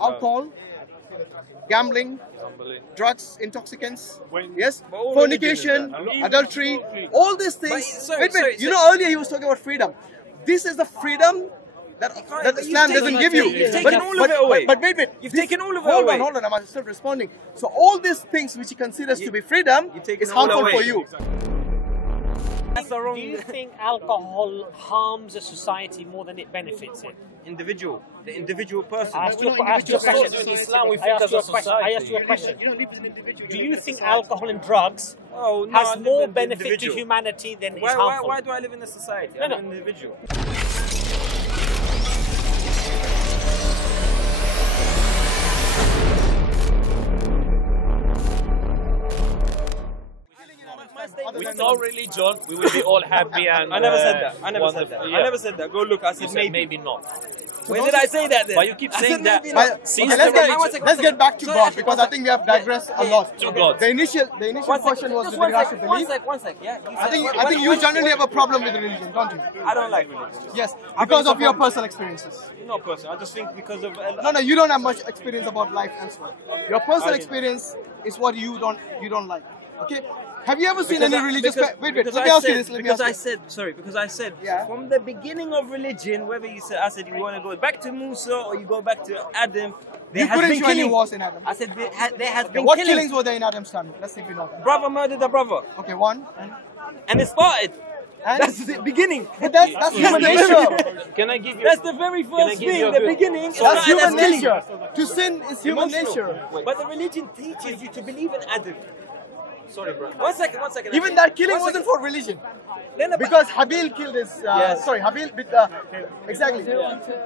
alcohol, gambling, drugs, intoxicants, yes, all fornication, adultery, all these things. Wait, you know earlier he was talking about freedom. This is the freedom that Islam doesn't give you. You've taken all of it away. But wait. You've taken all of it away. Hold on, I'm still responding. So all these things which he considers to be freedom is harmful for you. Do you think alcohol harms a society more than it benefits it? The individual person. I asked you a question. In Islam, we think as a society. I asked you a question. You don't live as an individual. Do you think alcohol and drugs has more benefit to humanity than is harmful? Why do I live in a society? I'm an individual. With no religion, we will be all happy and I never said that. I never said that. Yeah. I never said that. Go look. I said maybe not. When did I say that then? But you keep saying that. Let's get back to God, because I think we have digressed a lot. To God. The initial question was with regards to belief. One sec. Yeah. I think you generally have a problem with religion, don't you? I don't like religion. Yes, because of your personal experiences. Not personal. I just think because of. No, you don't have much experience about life and so on. Your personal experience is what you don't like. Okay. Have you ever seen any religious... Wait, let me ask you this. Because I said, from the beginning of religion, whether you said, I said you want to go back to Musa or you go back to Adam, there has been killing. Wars in Adam. I said there has been what killings were there in Adam's time? Let's see if we know that. Brother murdered a brother. Okay, one. And it started. And that's the beginning. But that's human nature. Can I give you... That's the very first thing, the beginning. That's human nature. To sin is human nature. But the religion teaches you to believe in Adam. Sorry, bro. One second. Even that killing wasn't for religion. Because Habil killed his... Habil... exactly.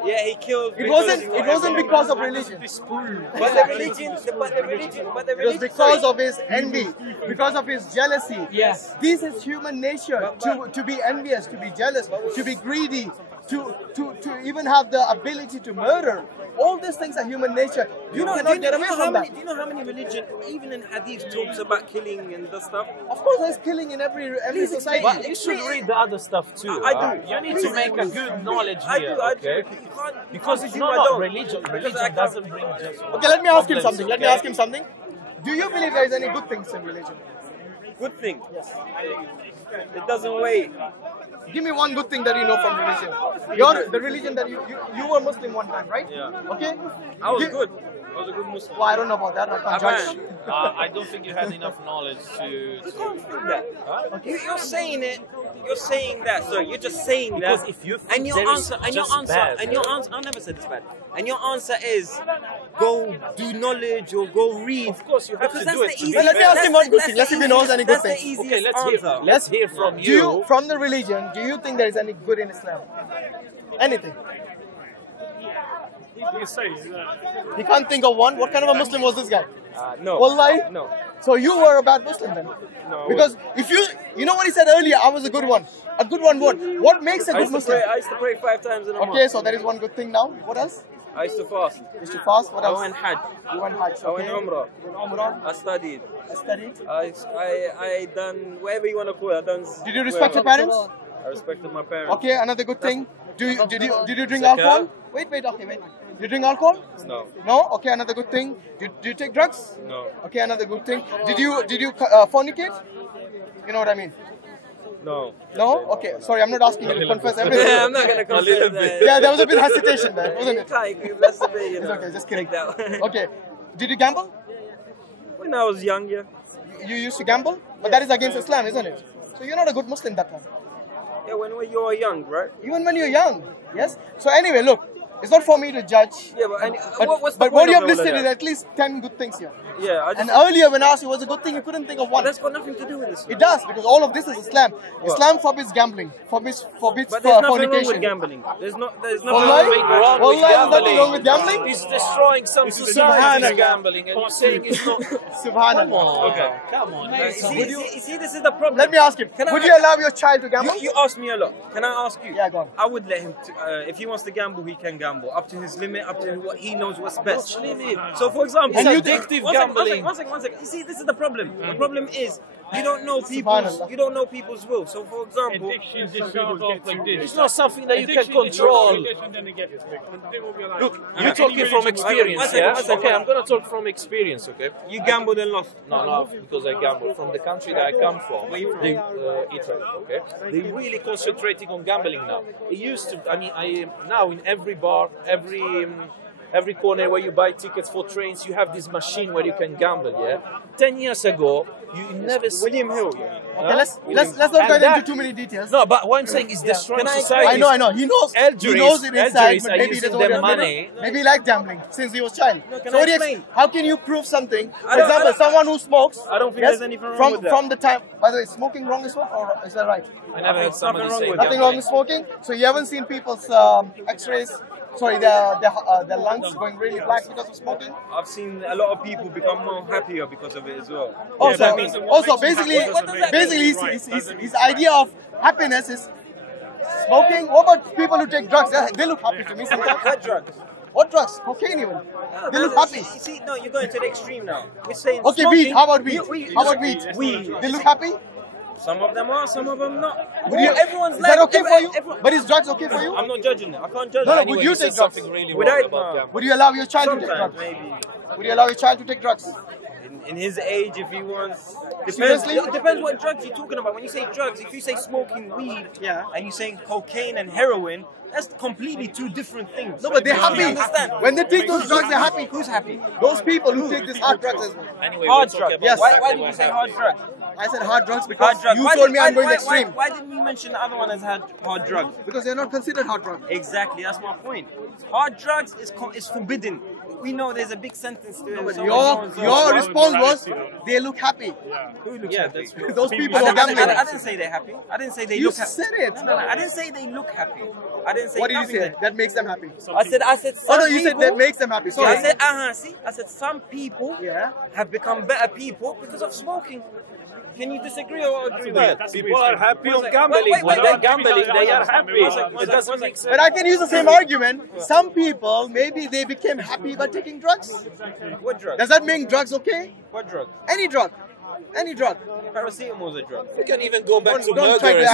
Yeah, he killed... It wasn't because of religion. But the religion... It was because of his envy. Because of his jealousy. Yes. This is human nature. To be envious, to be jealous, to be greedy, to even have the ability to murder. All these things are human nature. You cannot get away from that. Do you know how many religions, even in Hadith, talks about killing and that stuff? Of course, there's killing in every society. But you should read the other stuff too. I do. You need to make a good knowledge here. I do. Because it's not religion. Religion doesn't bring just... Okay, let me ask him something. Do you believe there is any good things in religion? Good thing? Yes. It doesn't weigh. Give me one good thing that you know from religion. The religion that you were Muslim one time, right? Yeah. Okay? I was good. I was a good Muslim. Well, I don't know about that. I can't judge. I don't think you had enough knowledge to... You can't think that. Huh? Okay. You're saying it. You're saying that. So you're just saying because that. If you and your answer, I never said it's bad. And your answer is go do knowledge or go read. Of course, you have to do it. Let me ask him one good thing. Let's see if he knows any good things. Okay, let's hear from you. From the religion, do you think there is any good in Islam? Anything? He can't think of one. What kind of a Muslim was this guy? No. Wallahi? No. So you were a bad Muslim then? No. Because if you know what he said earlier, I was a good one. A good one what? What makes a good Muslim? I used to pray 5 times in a month. Okay, so there is one good thing now. What else? I used to fast. You used to fast? What else? I went Hajj. You went Hajj, okay. I went Umrah. You went Umrah? I studied. I done whatever you want to call it. Did you respect your parents? I respected my parents. Okay, another good thing. Did you drink alcohol? Wait. Did you drink alcohol? No. No? Okay, another good thing. Did you take drugs? No. Okay, another good thing. Did you fornicate? You know what I mean? No. No? Okay, sorry, I'm not asking you to confess everything. Yeah, I'm not going to confess that. Yeah, there was a bit of hesitation there, wasn't it? That's a bit, It's okay, just kidding. That. Okay, did you gamble? When I was young, yeah. You used to gamble? But that is against Islam, isn't it? So you're not a good Muslim that time. Yeah, when you were young, right? Even when you're young, yes? So anyway, look, it's not for me to judge. Yeah, but what you have listed is at least 10 good things here. Yeah, and earlier when I asked you what's a good thing, you couldn't think of one. That's got nothing to do with this. It does, because all of this is Islam. What? Islam forbids gambling, forbids but there's nothing fornication. Wrong with gambling. There's nothing wrong with gambling. He's destroying some society with gambling, and you're saying it's not. Subhanallah. Okay, come on. You see, this is the problem. Let me ask him. Would you allow your child to gamble? You ask me a lot. Can I ask you? Yeah, go on. I would let him. If he wants to gamble, he can gamble up to his limit, up to what he knows what's best. So, for example, it's addictive gambling. gambling. One second. You see, this is the problem. The problem is you don't know people's will. So, for example, it's not something that you can control. Look, you're talking from experience. Okay, I'm gonna talk from experience. Okay, you gambled and lost. No, because I gambled. From the country that I come from, Italy. Okay, they're really concentrating on gambling now. It used to. I mean, now in every bar, every corner where you buy tickets for trains, you have this machine where you can gamble. Yeah, 10 years ago, you never see William Hill. Okay, let's not get into too many details. No, but what I'm saying is the strong society. I know. He knows it inside, but maybe he doesn't want to money. Maybe he liked gambling since he was a child. So how can you prove something? For example, someone who smokes. I don't think there's anything wrong with that. From the time. By the way, smoking wrong as well, or is that right? I never heard somebody say nothing wrong with smoking. So you haven't seen people's X-rays. Sorry, their lungs going really black because of smoking. I've seen a lot of people become more happier because of it as well. Also, basically, his idea of happiness is smoking. What about people who take drugs? They look happy to me sometimes. What drugs? What drugs? Cocaine even. They look happy. You see, no, you're going to the extreme now. We're saying okay, smoking, weed. How about weed? How about weed? Weed. They look happy. Some of them are, some of them not. Everyone's is that okay for you? But is drugs okay for you? I'm not judging it. I can't judge it. No, anyway, would you take drugs? Really would you allow your child to take drugs? Maybe. Would you allow your child to take drugs? In his age, if he wants. Seriously? It depends what drugs you're talking about. When you say drugs, if you say smoking weed, and you say cocaine and heroin, that's completely two different things. No, but they're happy. Understand? When they take those drugs, they're happy. Who's happy? Those people who take these hard drugs as well. Anyway, hard drugs. Yes. Why did you say hard drugs? I said hard drugs because hard drugs. you told me I'm going extreme. Why didn't you mention the other one as hard drugs? Because they're not considered hard drugs. Exactly, that's my point. Hard drugs is forbidden. We know there's a big sentence to it. But your response was they look happy. Who looks happy? Those people who are gambling. I didn't say they're happy. I didn't say they look happy. You said it. No, I didn't say they look happy. I didn't say. What did you say? That makes them happy. I said. Oh no, you said that makes them happy. Sorry. I said some people have become better people because of smoking. Can you disagree or agree with that? People are happy on gambling. When they're gambling, they are happy. It doesn't make sense. But I can use the same argument. Some people, maybe they became happy by taking drugs. What drug? Does that make drugs okay? What drug? Any drug. Any drug. Paracetamol is a drug. You can even go back to don't murder.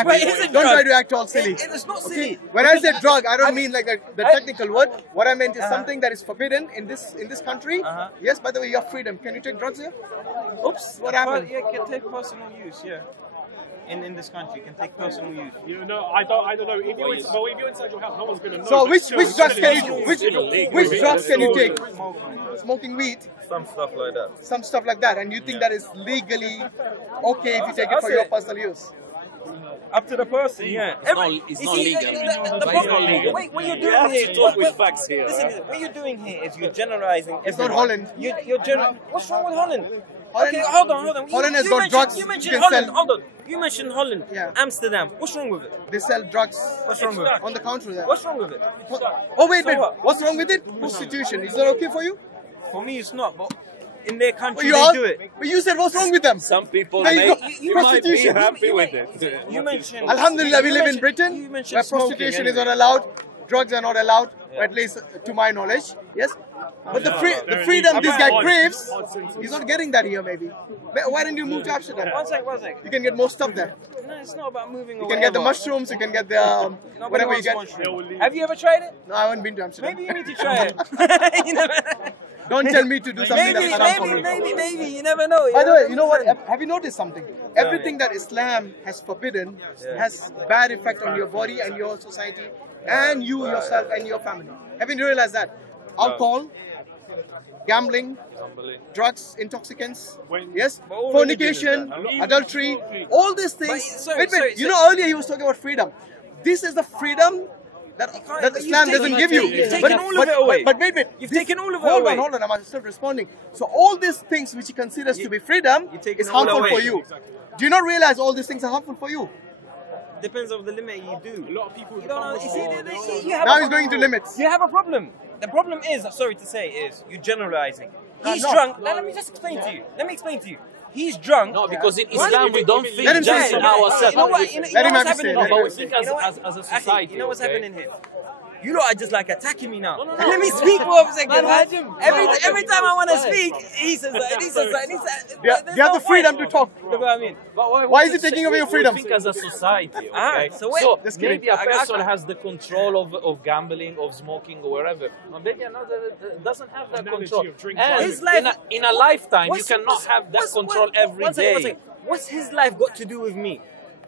Don't try to act all silly. It's not silly. When I said drug, I don't mean like the technical word. What I meant is something that is forbidden in this country. Yes, by the way, you have freedom. Can you take drugs here? Oops, what happened? Yeah, you can take personal use, In this country, you can take personal use. You know, I don't know. If you're inside your house, no one's going to know. So which drugs can you which drugs can you take? Smoking weed. Some stuff like that. Some stuff like that, and you think that is legally okay if you take it for your personal use? Up to the person, It's not legal. Wait, what you're doing here? Talk with facts here. Listen, what you're doing here is you're generalizing. It's not Holland. What's wrong with Holland? Okay, hold on. Holland has got drugs. You mentioned Holland. Hold on. You mentioned Holland. Yeah. Amsterdam. What's wrong with it? They sell drugs. What's wrong with it? On the counter there. What's wrong with it? Oh wait. What's wrong with it? Prostitution. Is that okay for you? For me, it's not. But in their country, they do it. But you said what's wrong with them? Some people you might be happy with it. You mentioned. Alhamdulillah, we live in Britain, where prostitution is not allowed, drugs are not allowed, at least to my knowledge. Yes. But the freedom this guy craves, he's not getting that here maybe. Why didn't you move to Amsterdam? One sec. You can get more stuff there. No, it's not about moving away. You can get the mushrooms, you can get the whatever you get. Have you ever tried it? No, I haven't been to Amsterdam. Maybe you need to try it. Don't tell me to do something that's haram for me. Maybe, you never know. By the way, you know what? Have you noticed something? Everything that Islam has forbidden has bad effect on your body and your society and you yourself and your family. Haven't you realized that? Alcohol, gambling, drugs, intoxicants, yes, fornication, adultery, all these things. Wait, you know earlier he was talking about freedom. This is the freedom that Islam doesn't give you. You've taken all of it away. But wait. You've taken all of it away. Hold on, I'm still responding. So all these things which he considers to be freedom is harmful for you. Do you not realize all these things are harmful for you? Depends on the limit you do. A lot of people. Now he's going to limits. You have a problem. The problem is, sorry to say, is you're generalizing. He's drunk. Let me just explain to you. He's drunk. No, because in Islam we don't think just in ourselves. You know what's happening? But we think as a society. You know what's happening here? You lot are just like attacking me now. Let me speak for a second. Every time I want to speak, he says that. He says that. You have the freedom to talk. Look what I mean. Why is it taking away your freedom? I think as a society, okay? So maybe a person has the control of gambling, of smoking, or wherever. But maybe another doesn't have that control. And his life, in a lifetime, you cannot have that control every day. What's his life got to do with me?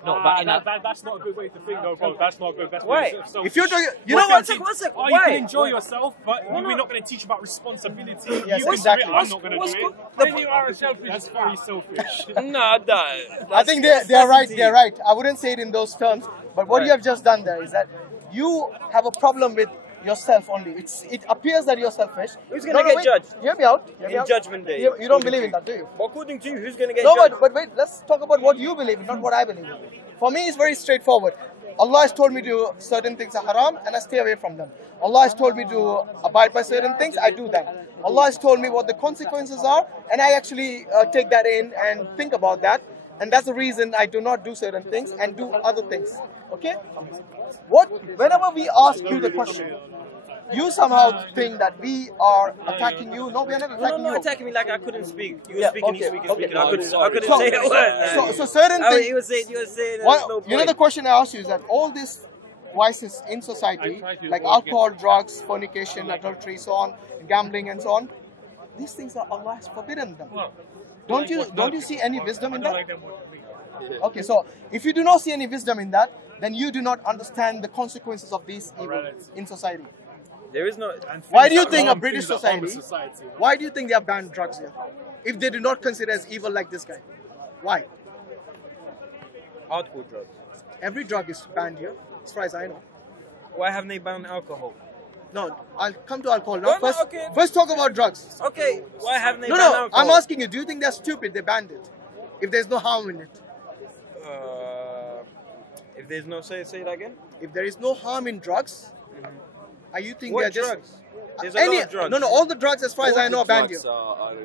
No, but that's not a good way to think, though, bro. That's not a good. That's why? If you're talking, you know what? One second. Oh, you can enjoy yourself, but we're not going to teach about responsibility. Yes, you exactly. I'm not going to do it. Then you are selfish. That's very selfish. I think they're right. They're right. I wouldn't say it in those terms, but what you have just done there is that you have a problem with yourself only. It appears that you're selfish. Who's going to get judged? Hear me out. In Judgment Day. You don't believe in that, do you? According to you, who's going to get judged? No, but wait. Let's talk about what you believe in, not what I believe in. For me, it's very straightforward. Allah has told me to certain things are haram and I stay away from them. Allah has told me to abide by certain things, I do them. Allah has told me what the consequences are and I actually take that in and think about that. And that's the reason I do not do certain things and do other things. Okay? Whenever we ask you the question, you somehow think that we are attacking you. No, we are not attacking you. You're not attacking me like I couldn't speak. You were speaking, you speaking. I couldn't say a word. So certain things. You were saying you know the question I asked you is that all these vices in society, like alcohol, drugs, fornication, adultery, so on, gambling and so on, these things are Allah has forbidden them. Don't you see any wisdom in that? Okay, so if you do not see any wisdom in that, then you do not understand the consequences of these evils in society. There is no. Why do you think a British society? Why do you think they have banned drugs here? If they do not consider as evil like this guy, why? Hardcore drugs. Every drug is banned here, as far as I know. Why haven't they banned alcohol? No, I'll come to alcohol now. First talk about drugs. Okay, why haven't they banned alcohol? I'm asking you, do you think they're stupid? They banned it. If there's no harm in it. If there's no, say that again? If there is no harm in drugs, are you think they're just... drugs? There's a lot of drugs. No, all the drugs as far as I know are banned here.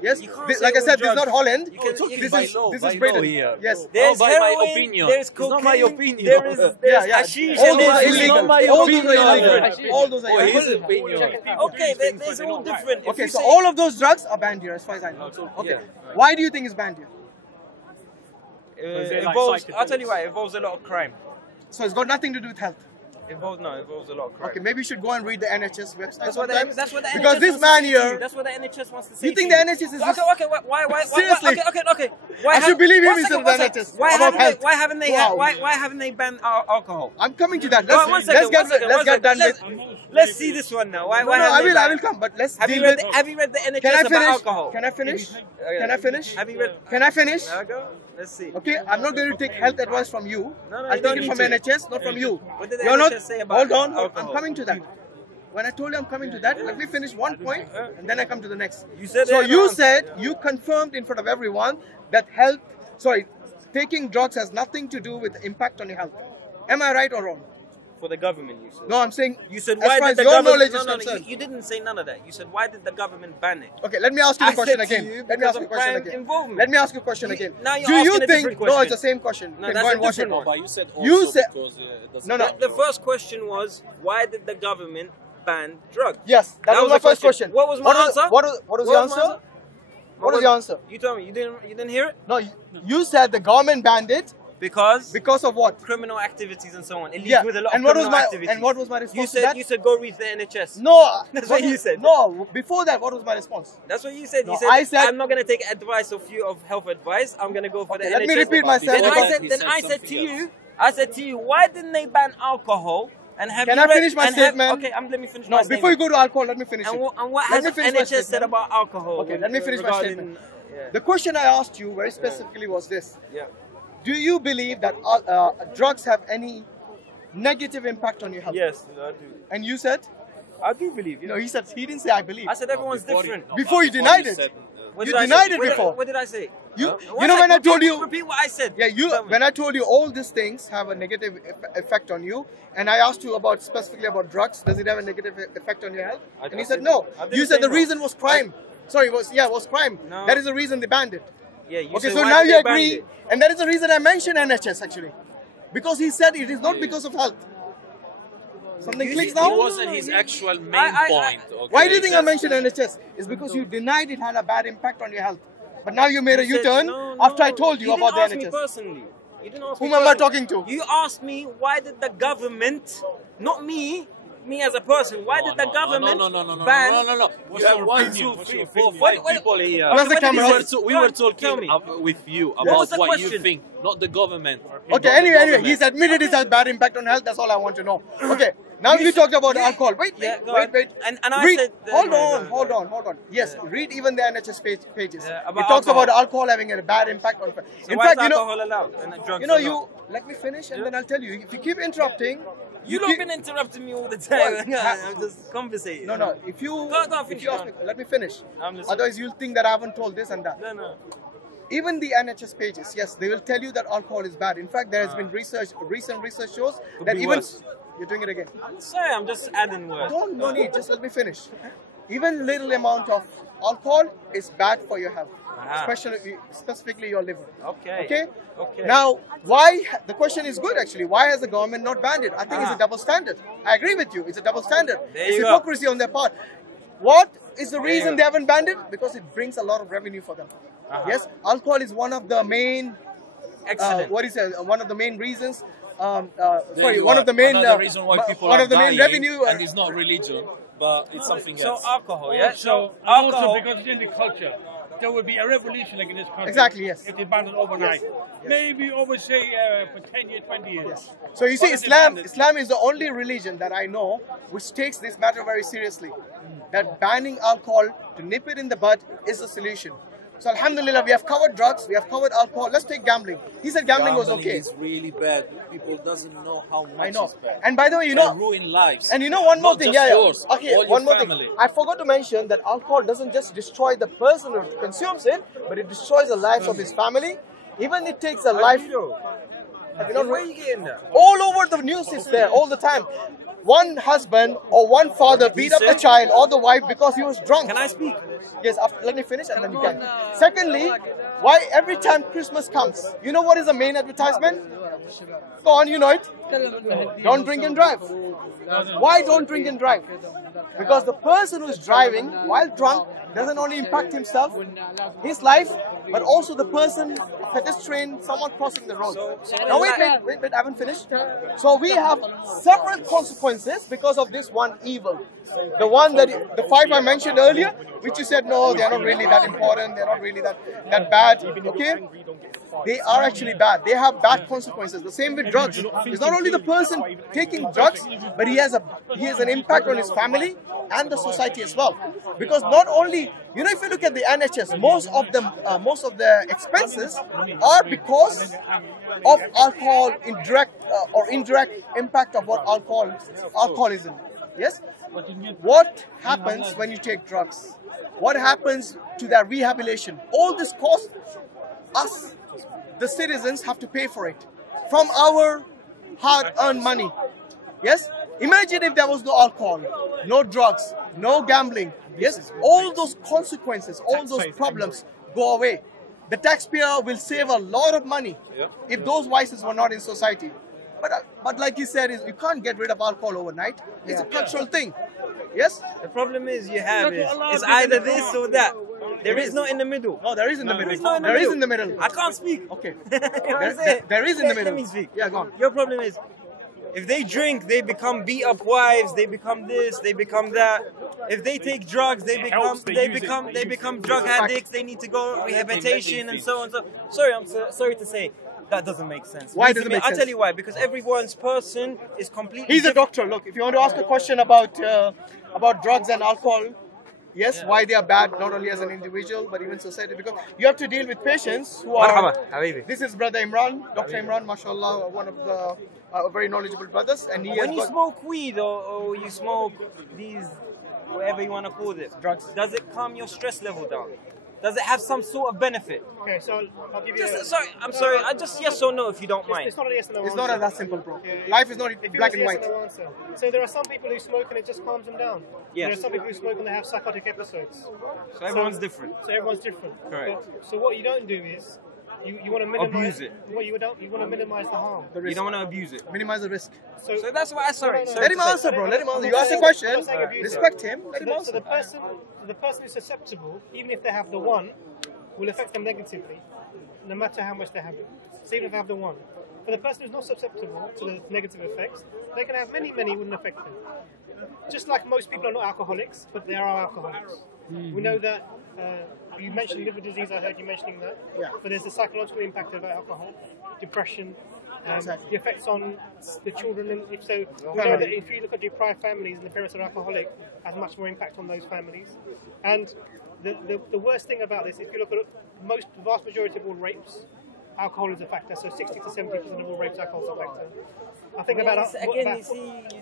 Yes, like I said, this is not Holland. This is Britain. Yes. There's my opinion. There's cocaine. It's not my opinion. There's hashish. All those are illegal. All those are illegal. Okay, there's all different. Okay, so all of those drugs are banned here as far as I know. Okay. Why do you think it's banned here? I'll tell you why, it involves a lot of crime. So it's got nothing to do with health? It involves a lot of crime. Okay, maybe you should go and read the NHS website. That's what the NHS because this man here... That's what the NHS wants to say. You think the NHS is... Okay, why? Seriously? Okay. I should believe him instead of the NHS. Why haven't they banned alcohol? I'm coming to that. Let's get done with... Let's see this one now. Why I will come, but let's deal with... Have you read the NHS about alcohol? Can I finish? Can I finish? Have you read... Can I finish? Let's see. Okay, I'm not going to take health advice from you. I'll take it from NHS, not from you. What did the NHS say about Hold on, alcohol? I'm coming to that. When I told you I'm coming to that, let me finish one point and then I come to the next. You confirmed in front of everyone that taking drugs has nothing to do with the impact on your health. Am I right or wrong? For the government, you said. No, I'm saying. You said why did the government? No, you didn't say none of that. You said why did the government ban it? Okay, let me ask you the question again. Let me ask you a question again. Let me ask you a question again. Now you're asking a different question. No, it's the same question. No, that's a different one. But you said also because it doesn't. No. The first question was why did the government ban drugs? Yes, that was my first question. What was my answer? What was your answer? What was your answer? You told me. You didn't hear it? No, you said the government banned it. Because of what? Criminal activities and so on. It leads with a lot of criminal activities. And what was my response to that? You said go read the NHS. No. That's what you said. No, before that, what was my response? That's what you said. No, you said, I'm not going to take advice of you of health advice. I'm going to go for the NHS. Let me repeat myself. Then I said to you, why didn't they ban alcohol? And Can I finish my statement? Okay, let me finish my statement. Before you go to alcohol, let me finish it. And what has NHS said about alcohol? Okay, let me finish my statement. The question I asked you very specifically was this. Yeah. Do you believe that drugs have any negative impact on your health? Yes, I do. And you said? I do believe. No, he didn't say I believe. I said everyone's different. Before you denied it. You denied it before. What did I say? You know when I told you... Repeat what I said. Yeah, when I told you all these things have a negative effect on you, and I asked you specifically about drugs, does it have a negative effect on your health? And you said no. You said the reason was crime. Sorry, it was crime. No. That is the reason they banned it. Yeah, okay, so now you agree, and that is the reason I mentioned NHS actually. Because he said it is not because of health. Something clicks now? It wasn't his actual main point. Okay? Why do you think I mentioned NHS? It's because you denied it had a bad impact on your health. But now you made a U-turn after I told you about the NHS. You didn't ask me personally. You didn't ask me Whom am I talking to? You asked me why did the government, not me as a person, why did the government ban... No. You have 1, 2, 3, 4, 5 people here. Where's the camera? We were talking with you about what you think, not the government. Okay, anyway, he's admitted it has bad impact on health. That's all I want to know. Okay, now you talked about alcohol. Wait. And I read, said... Hold on. Yes, read even the NHS pages. It talks about alcohol having a bad impact on... So in fact, alcohol allowed and drugs allowed? Let me finish and then I'll tell you. If you keep interrupting... You've been interrupting me all the time. I'm just conversating. No. If you ask me, let me finish. Otherwise, you'll think that I haven't told this and that. No. Even the NHS pages, yes, they will tell you that alcohol is bad. In fact, there has been recent research shows that even... You're doing it again. I'm sorry, I'm just adding words. No need, just let me finish. Even little amount of alcohol is bad for your health. Specifically your liver. Okay. Now, why? The question is good actually. Why has the government not banned it? I think it's a double standard. I agree with you. It's a double standard. It's hypocrisy on their part. What is the reason they haven't banned it? Because it brings a lot of revenue for them. Yes, alcohol is one of the main. One of the main reasons. One of the main. Reason why people one are of the main dying, revenue. And it's not religion, but it's something else. So alcohol, yeah. So alcohol, because it's in the culture. There will be a revolution like in this country. Exactly, yes. If they ban it overnight. Yes. Maybe over, say, for 10 years, 20 years. Yes. So you see, Islam is the only religion that I know which takes this matter very seriously. That banning alcohol to nip it in the bud is the solution. So alhamdulillah, we have covered drugs, we have covered alcohol. Let's take gambling. He said gambling was okay. It's really bad. People doesn't know how much it's bad. And by the way, you know, ruin lives. And you know one more thing, yours, okay, one more thing. I forgot to mention that alcohol doesn't just destroy the person who consumes it, but it destroys the lives of his family. Even it takes a life. Where are you getting that? All over the news is there all the time. One husband or one father beat up the child or the wife because he was drunk. Can I speak? Yes, let me finish and then you can. Secondly, why every time Christmas comes, you know what is the main advertisement? Go on, you know it. Don't drink and drive. Why don't drink and drive? Because the person who's driving while drunk doesn't only impact himself, his life, but also the person, pedestrian, someone crossing the road. Now wait, I haven't finished. So we have several consequences because of this one evil. The one that, the 5 I mentioned earlier, which you said, no, they are not really that important, they are not really that bad, okay? They are actually bad. They have bad consequences. The same with drugs. It's not only the person taking drugs, but he has an impact on his family and the society as well. Because not only, you know, if you look at the NHS, most of the expenses are because of alcohol, indirect impact of what alcoholism. Yes. What happens when you take drugs? What happens to their rehabilitation? All this costs us. The citizens have to pay for it from our hard-earned money. Yes? Imagine if there was no alcohol, no drugs, no gambling. Yes? All those consequences, all those problems go away. The taxpayer will save a lot of money if those vices were not in society. But like you said, you can't get rid of alcohol overnight. It's a cultural thing. Yes? The problem is it's either this or that. There is no in the middle. No, there is in the middle. There is in the middle. I can't speak. Okay. There is in the middle. Let me speak. Yeah, go on. Your problem is, if they drink, they become beat up wives, they become this, they become that. If they take drugs, they become drug addicts, they need to go rehabilitation and so on. Sorry, I'm sorry to say. That doesn't make sense. Why doesn't it make sense? I'll tell you why. Because everyone's person is completely He's a doctor. Look, if you want to ask a question about drugs and alcohol, yes, why they are bad, not only as an individual, but even society. Because you have to deal with patients who are... This is Brother Imran, Dr. Imran, mashallah, one of the very knowledgeable brothers. And when you smoke weed or you smoke these, whatever you want to call it, drugs, does it calm your stress level down? Does it have some sort of benefit? Okay, so I'll give you I'm sorry, just yes or no if you don't mind. It's not a yes or no answer. It's not that simple, bro. Yeah, life is not black and white. So there are some people who smoke and it just calms them down. Yeah. There are some people who smoke and they have psychotic episodes. So everyone's different. So everyone's different. Correct. So what you don't do is, You want to minimize abuse it. Well, you want to minimize the harm. You don't want to abuse it. Minimize the risk. So that's why. Sorry. Let him answer, bro. Let him answer. You ask a question. Respect him. Let him answer. So the person who's susceptible, even if they have the one, will affect them negatively, no matter how much they have it. So even if they have the one. For the person who's not susceptible to the negative effects, they can have many, wouldn't affect them. Just like most people are not alcoholics, but they are alcoholics. We know that, you mentioned liver disease, I heard you mentioning that, but there's the psychological impact of alcohol, depression, the effects on the children, and if so, we know that if you look at deprived families and the parents are alcoholic, has much more impact on those families. And the worst thing about this, if you look at the vast majority of all rapes, alcohol is a factor, so 60 to 70% of all rapes, alcohol is a factor. I think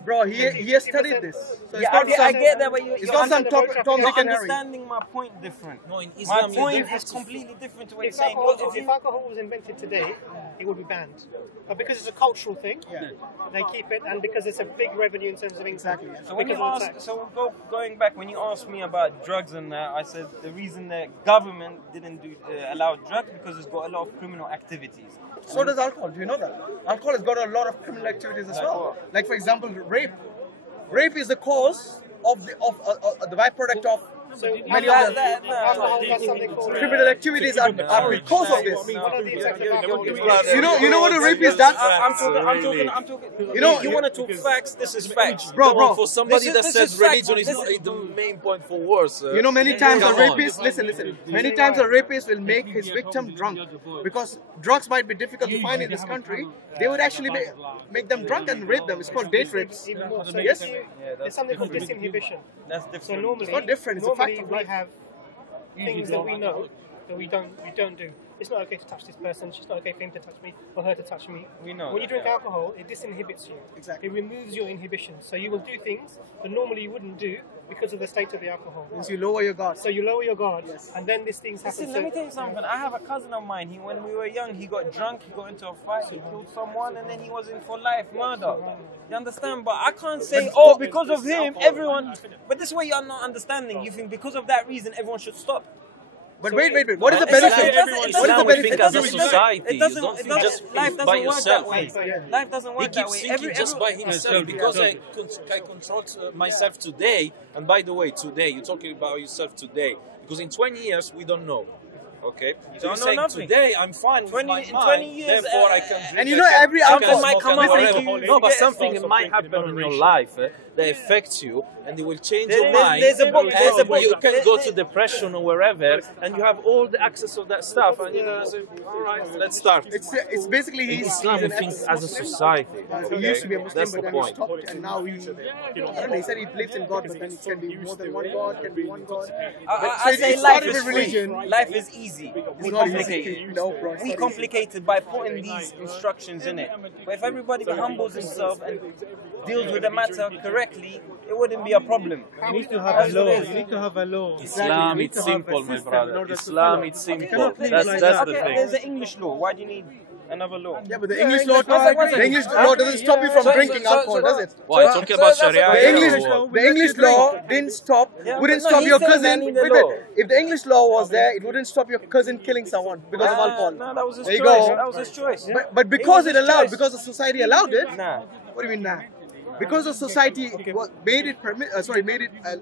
bro, he has studied this. So yeah, I get that, but you're understanding my point different. No, in Islam, my point is completely different to what you're saying. If alcohol was invented today, it would be banned. But because it's a cultural thing, they keep it, and because it's a big revenue in terms of income. Exactly. So when you ask, going back, when you asked me about drugs and that, I said the reason the government didn't allow drugs because it's got a lot of criminal activities. So does alcohol. Do you know that? Alcohol has got a lot of criminal activities as well. Like, for example, rape. Rape is the cause of the byproduct of many of the criminal activities are because of this. You know what a rape is? That I'm talking. You know, you want to talk facts. This is facts, bro. For somebody that says religion is the main point for wars. You know, many times a rapist. Listen. Many times a rapist will make his victim drunk because drugs might be difficult to find in this country. They would actually make them drunk and rape them. It's called date rapes. Yes. There's something called disinhibition. That's different. So normally, it's not different. It's a fact of we life. have things that we know that we don't do. It's not okay to touch this person. It's not okay for him to touch me or her to touch me. We know. When you drink alcohol, it disinhibits you. Exactly. It removes your inhibitions. So you will do things that normally you wouldn't do because of the state of the alcohol. Means you lower your guard. So you lower your guard, and then these things happen. Listen, let me tell you something. I have a cousin of mine. When we were young, he got drunk, he got into a fight, he killed someone, and then he was in for life murder. You understand? But I can't say, because of him, everyone. But this way you're not understanding. You think because of that reason, everyone should stop. But wait. What is the benefit? What is the benefit? As a society, Life doesn't work that way. Life doesn't work that way. He keeps thinking just by himself. Because I control myself today, and by the way, today, you're talking about yourself today, because in 20 years, we don't know. Okay, so you're saying today I'm fine with my mind, 20 years, therefore I can drink. And you know, every alcohol might come up and no, but something might happen in your life that affects you, and it will change your mind. There's a book. You can go to depression or wherever, and you have all the access of that stuff. And you know, say, all right, let's start. It's basically Islam. We think as a society. He used to be a Muslim, That's but the then he point. stopped, and now he said he believes in God, but then it can be more than one God, can be one God. I say life is religion. Life is easy. It's not easy. No, bro. We complicate it by putting these instructions in it. But if everybody humbles himself and deals with the matter correctly, it wouldn't be a problem. You need to have a law. You need to have a law. Islam, it's simple, my brother. Islam, it's simple. That's the thing. There's an English law. Why do you need another law? Yeah, but the English law doesn't stop you from drinking alcohol, does it? Why? Talking about Sharia. The English law wouldn't stop your cousin. If the English law was there, it wouldn't stop your cousin killing someone because of alcohol. No, that was his choice. That was his choice. But because it allowed, because the society allowed it. Nah. What do you mean nah? Because the society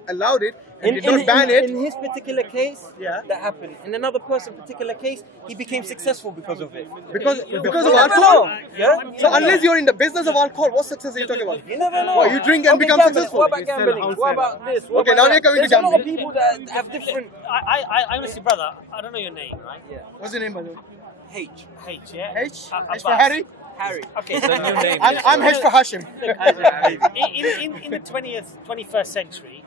allowed it, and did not ban it. In his particular case, that happened. In another person's particular case, he became successful because of it. Because of alcohol. Yeah. So unless you're in the business of alcohol, what success are you talking about? You never know. Well, you drink and become successful. What about gambling? What about this? Okay, now we're coming to gambling. There's a lot of gambling. people that have different. I honestly, brother, I don't know your name, right? Yeah. What's your name, by the way? H, yeah? H for Harry? Harry. Okay. The new name. I'm H for Hashim. In the 21st century,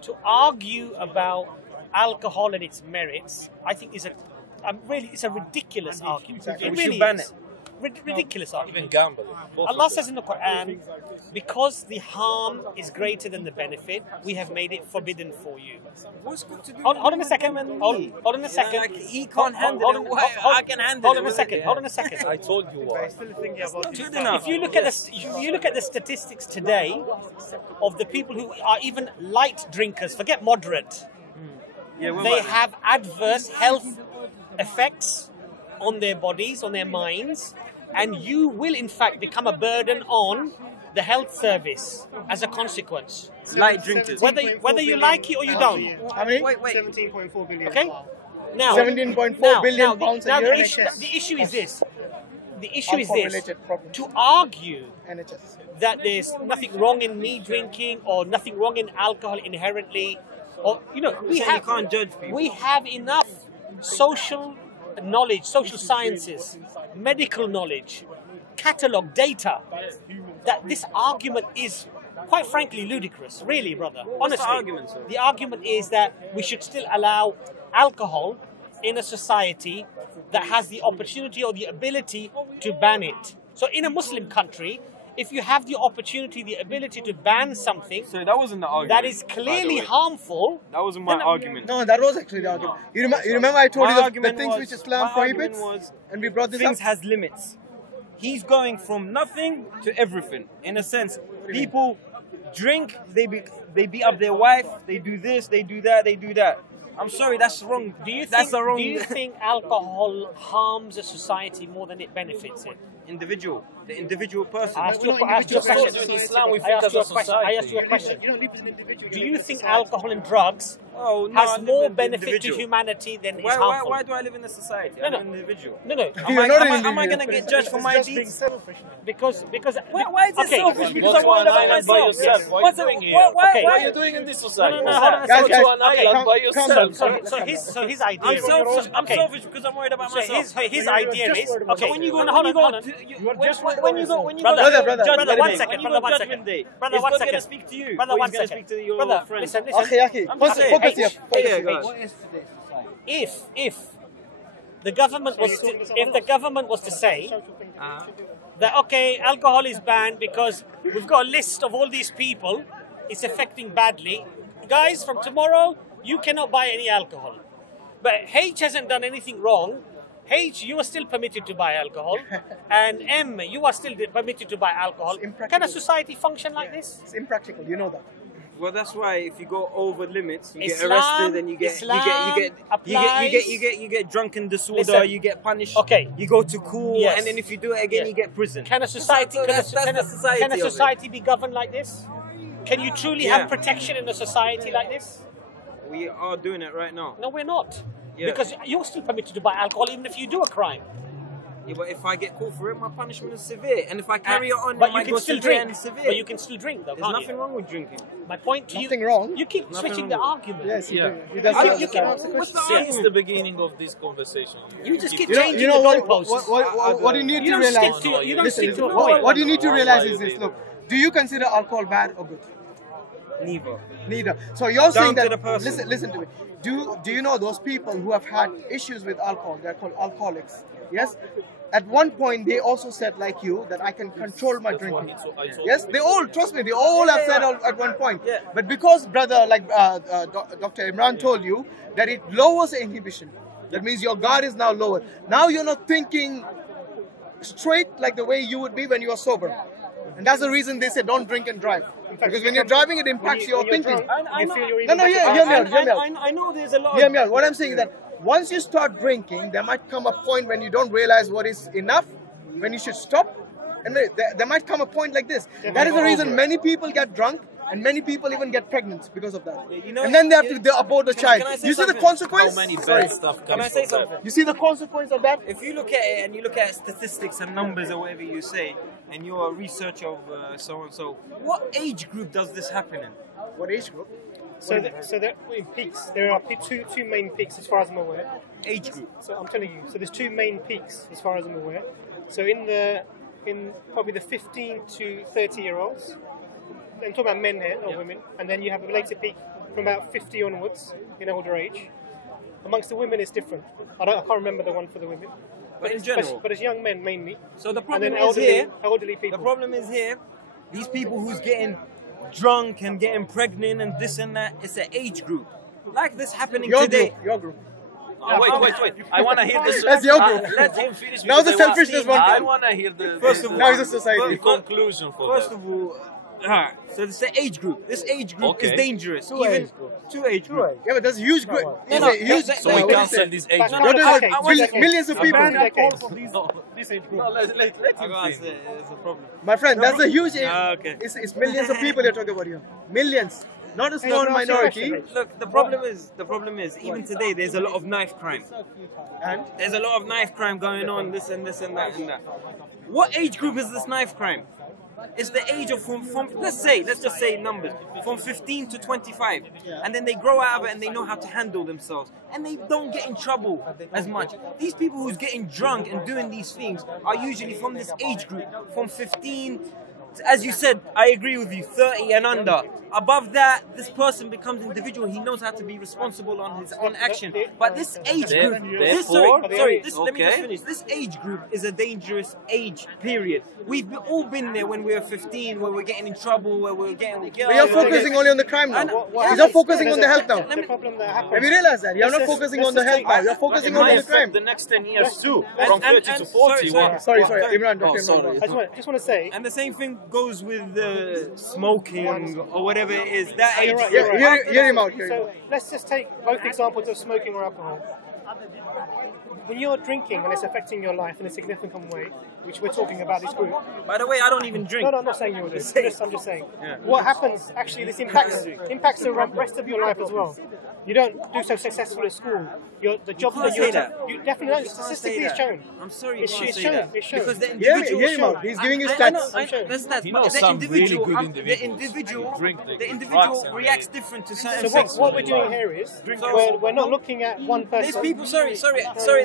to argue about alcohol and its merits, I think is a ridiculous argument. It We really should ban is. it. Ridiculous Even argument. gambling. Allah says in the Quran, because the harm is greater than the benefit, we have made it forbidden for you. What's good to do? Hold on a second. Hold on a second. Like he can't handle it. I can handle it. Hold on a second. Hold on a second. I told you why. If you look at the statistics today of the people who are even light drinkers, forget moderate, they have adverse health effects on their bodies, on their minds, and you will in fact become a burden on the health service as a consequence. Light drinkers. Whether you like it or you don't. How many? Wait. 17.4 billion. Okay? Now, 17.4 billion pounds a year. the issue is this. The issue is this. Alcohol-related problems. To argue NHS. that there's nothing wrong in me drinking or nothing wrong in alcohol inherently, or you can't judge people. We have enough social knowledge, social sciences, medical knowledge, catalogue data, that this argument is quite frankly ludicrous, really, brother. Honestly, the argument is that we should still allow alcohol in a society that has the opportunity or the ability to ban it. So in a Muslim country, if you have the opportunity, the ability to ban something, so that wasn't the argument, that is clearly harmful. That wasn't my argument. No, that was actually the argument. You remember I told you the things which Islam prohibits, and we brought this up. Things has limits. He's going from nothing to everything. In a sense, people drink, they beat up their wife, they do this, they do that, they do that. I'm sorry, that's wrong. Do you think alcohol harms a society more than it benefits it? The individual person. I asked you a question. You don't live as an individual. Do you think alcohol and drugs has more benefit to humanity than is harmful? Why do I live in a society? I'm an individual. No. Am I going to get judged for my deeds? Because why is it selfish? Because I'm worried about myself. What are you doing here? What are you doing in this society? Go to an island by yourself. So his idea is... I'm selfish because I'm worried about myself. So his idea is... Okay, when you go, hold on. Brother, one second. Brother, one second. Brother, one second. Speak to you. Brother, one second. Speak to your brother, friend. listen. Focus here. If the government was to say that okay, alcohol is banned because we've got a list of all these people, it's affecting badly. Guys, from tomorrow you cannot buy any alcohol. But H hasn't done anything wrong. H, you are still permitted to buy alcohol, and M, you are still permitted to buy alcohol. Can a society function like this? It's impractical, you know that. Well, that's why if you go over limits, you Islam, get arrested and you get drunken disorder. Listen, you get punished. Okay, you go to court, and then if you do it again, you get prison. Can a society? Can a society be governed like this? Can you truly have protection in a society like this? We are doing it right now. No, we're not. Because you're still permitted to buy alcohol even if you do a crime. Yeah, but if I get caught for it, my punishment is severe. And if I carry it on, but it might go severe and severe. But you can still drink, though, There's nothing wrong with drinking. My point to nothing wrong. You keep switching the argument. Yes, yeah. What's the argument? Since the beginning of this conversation, you just keep changing the goalposts. What you need to realize. You don't stick to a point. What you need to realize is this. Look, do you consider alcohol bad or good? Neither. So you're saying that. Listen to me. Do you know those people who have had issues with alcohol? They're called alcoholics. Yes. At one point, they also said, like you, that I can control my drinking. Yes, they all, trust me, they all have said at one point. But because, brother, like Dr. Imran told you, that it lowers the inhibition. That means your guard is now lower. Now you're not thinking straight like the way you would be when you are sober. And that's the reason they say don't drink and drive. Because when you're driving, it impacts your thinking. I know there's a lot of... What I'm saying is that once you start drinking, there might come a point when you don't realize what is enough, when you should stop. And there might come a point like this. That is the reason many people get drunk and many people even get pregnant because of that. And then they have to abort the child. You see the consequence? How many bad stuff Can I say something? You see the consequence of that? If you look at it and you look at statistics and numbers or whatever you say, and you're a researcher of so-and-so, what age group does this happen in? What age group? So there in peaks, there are two main peaks as far as I'm aware. Age group. So I'm telling you, so there's two main peaks as far as I'm aware. So in probably the 15 to 30-year-olds, I'm talking about men here, not women, and then you have a later peak from about 50 onwards in older age. Amongst the women, it's different. I can't remember the one for the women. But in general. But it's young men mainly. So the problem is here. Elderly people. The problem is here. These people who's getting drunk and getting pregnant and this and that, it's an age group. Like this happening today. Your group. Oh, wait. I want to hear this. That's your group. Let him finish. Now the selfishness one. I want to hear the now it's a society. conclusion for First of all, So it's the age group. This age group is dangerous. Two age groups. Yeah, but there's a huge group. So we cancel this age group. Millions of people. This age group. It's a problem. My friend, that's a huge age. Okay. It's millions of people you're talking about here. Millions. Not a small minority. Look, the problem is, even today, there's a lot of knife crime. And there's a lot of knife crime going on, this and that and that. What age group is this knife crime? It's the age of from let's just say numbers, from 15 to 25. And then they grow out of it and they know how to handle themselves. And they don't get in trouble as much. These people who's getting drunk and doing these things are usually from this age group, from 15, as you said, I agree with you, 30 and under. Above that, this person becomes individual. He knows how to be responsible on his own action. But this age group, let me just finish. This age group is a dangerous age period. We've all been there when we were 15, where we're getting in trouble, where we're getting... But you're focusing only on the crime now. You're not focusing on the health now. Have you realized that? You're not focusing on the health now. You're focusing on the crime. The next 10 years too, from 30 to 40. Sorry, Imran. I just want to say... And the same thing goes with smoking or whatever it is. That age. Hear him out. So let's just take both examples of smoking or alcohol. When you're drinking and it's affecting your life in a significant way, which we're talking about this group. By the way, I don't even drink. No, I'm not saying you would. I'm just saying. Yeah. What happens, actually, this impacts the rest of your life as well. You don't do so successful at school. The job that you definitely don't. Statistically, it's shown. I'm sorry, it's shown. Because the individual. Hear him out. He's giving you stats. There's stats. He knows some really good individuals. The individual reacts different to certain things. So what we're doing here is we're not looking at one person. There's people. Sorry.